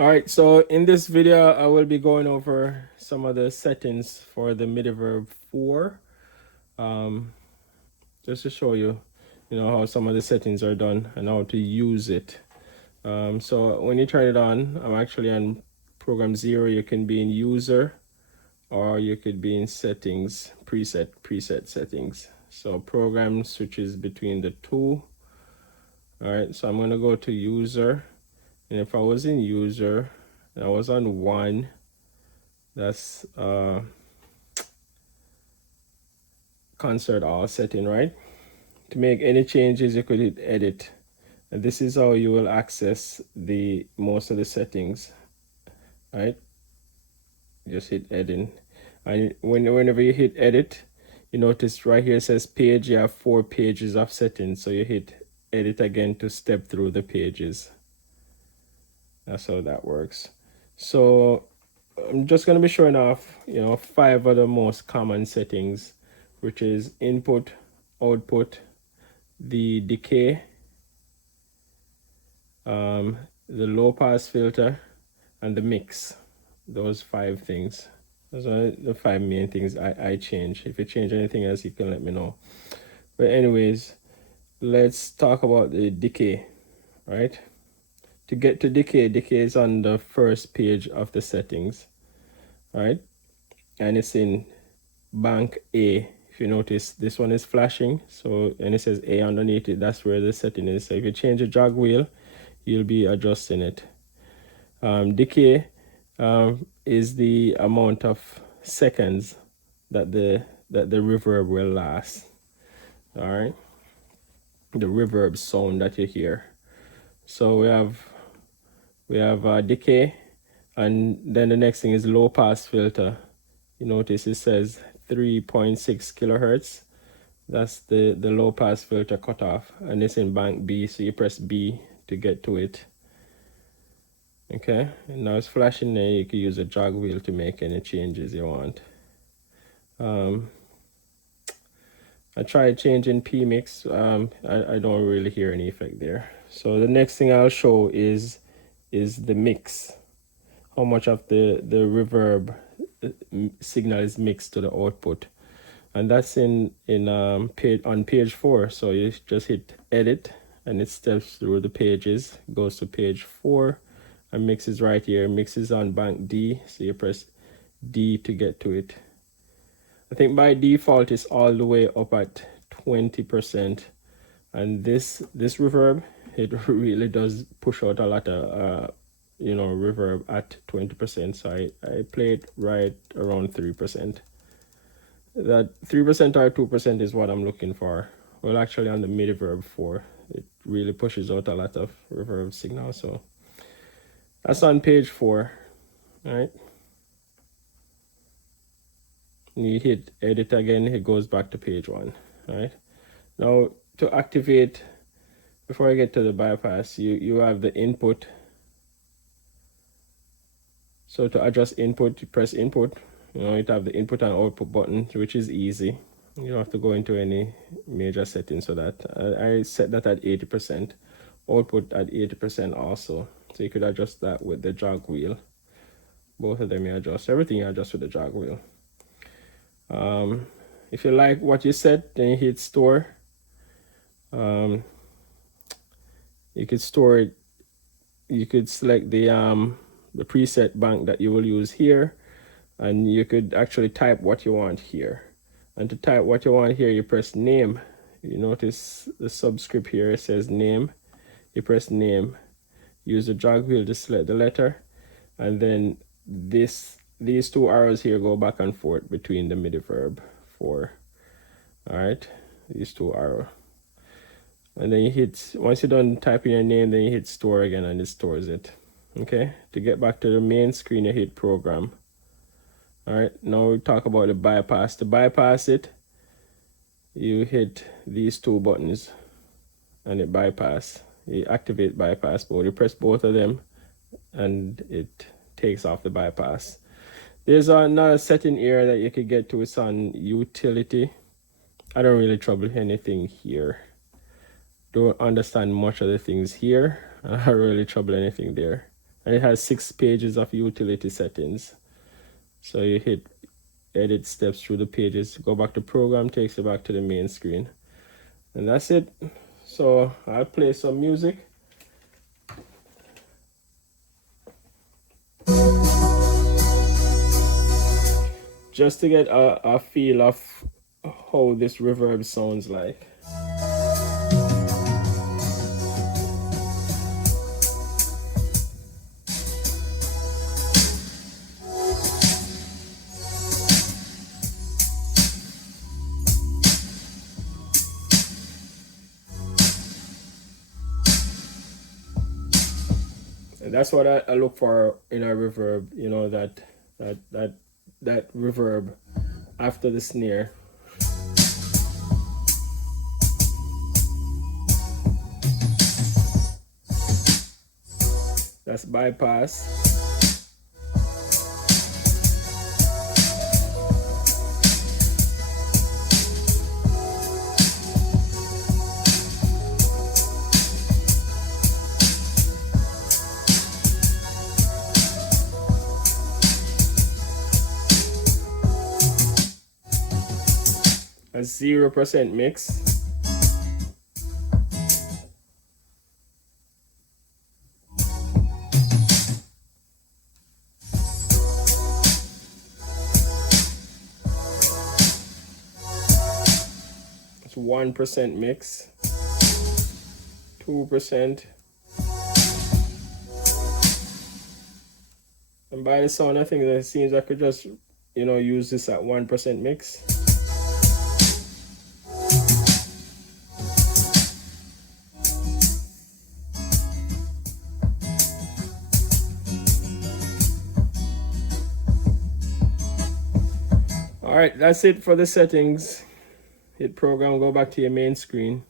All right, so in this video, I will be going over some of the settings for the Midiverb 4, just to show you, how some of the settings are done and how to use it. So when you turn it on, I'm actually on program 0. You can be in user or you could be in settings, preset settings. So program switches between the two. All right, so I'm going to go to user. And if I was in user, and I was on 1, that's concert all setting, right? To make any changes, you could hit edit. And this is how you will access the most of the settings, right? Just hit edit. And whenever you hit edit, you notice right here it says page. You have 4 pages of settings. So you hit edit again to step through the pages. That's how that works. So I'm just going to be showing off, 5 of the most common settings, which is input, output, the decay, the low pass filter, and the mix. Those 5 things. Those are the 5 main things I change. If you change anything else, you can let me know. But anyways, let's talk about the decay, right? To get to decay is on the first page of the settings, right? And it's in bank A. If you notice, this one is flashing, so and it says A underneath it. That's where the setting is. So if you change the jog wheel, you'll be adjusting it. Decay is the amount of seconds that the reverb will last. All right, the reverb sound that you hear. So we have decay, and then the next thing is low pass filter. You notice it says 3.6 kilohertz. That's the low pass filter cutoff, and it's in bank B. So you press B to get to it. Okay, and now it's flashing there. You can use a jog wheel to make any changes you want. I tried changing P-mix. I don't really hear any effect there. So the next thing I'll show is the mix. How much of the reverb signal is mixed to the output. And that's on page 4. So you just hit edit and it steps through the pages, goes to page 4, and mix is right here. Mix is on bank D, so you press D to get to it. I think by default it's all the way up at 20%, and this reverb, it really does push out a lot of reverb at 20%. So I play it right around 3%. That 3% or 2% is what I'm looking for. Well, actually on the MidVerb 4, it really pushes out a lot of reverb signal. So that's on page 4, right? You hit edit again, it goes back to page 1, right? Now to activate, before I get to the bypass, you have the input. So to adjust input, you press input. You have the input and output button, which is easy. You don't have to go into any major settings for that. I set that at 80%, output at 80% also. So you could adjust that with the jog wheel. Both of them you adjust. Everything you adjust with the jog wheel. If you like what you set, then you hit store. You could store it. You could select the preset bank that you will use here, and you could actually type what you want here. And to type what you want here, you press name. You notice the subscript here, it says name. You press name, use the jog wheel to select the letter, and then these 2 arrows here go back and forth between the MidVerb 4. All right, these 2 arrows. And then you hit, once you're done typing your name, then you hit store again and it stores it. Okay, to get back to the main screen, you hit program. All right, now we talk about the bypass. To bypass it, you hit these 2 buttons and it bypass. You activate bypass mode. You press both of them and it takes off the bypass. There's another setting here that you could get to. It's on utility. I don't really trouble anything here. Don't understand much of the things here. I don't really trouble anything there. And it has 6 pages of utility settings. So you hit edit steps through the pages, go back to program, takes you back to the main screen. And that's it. So I'll play some music. Just to get a feel of how this reverb sounds like. And that's what I look for in a reverb, you know, that reverb after the snare. That's bypass. A 0% mix. It's 1% mix. 2%. And by the sound, I think that it seems I could just, you know, use this at 1% mix. All right, that's it for the settings. Hit program, go back to your main screen.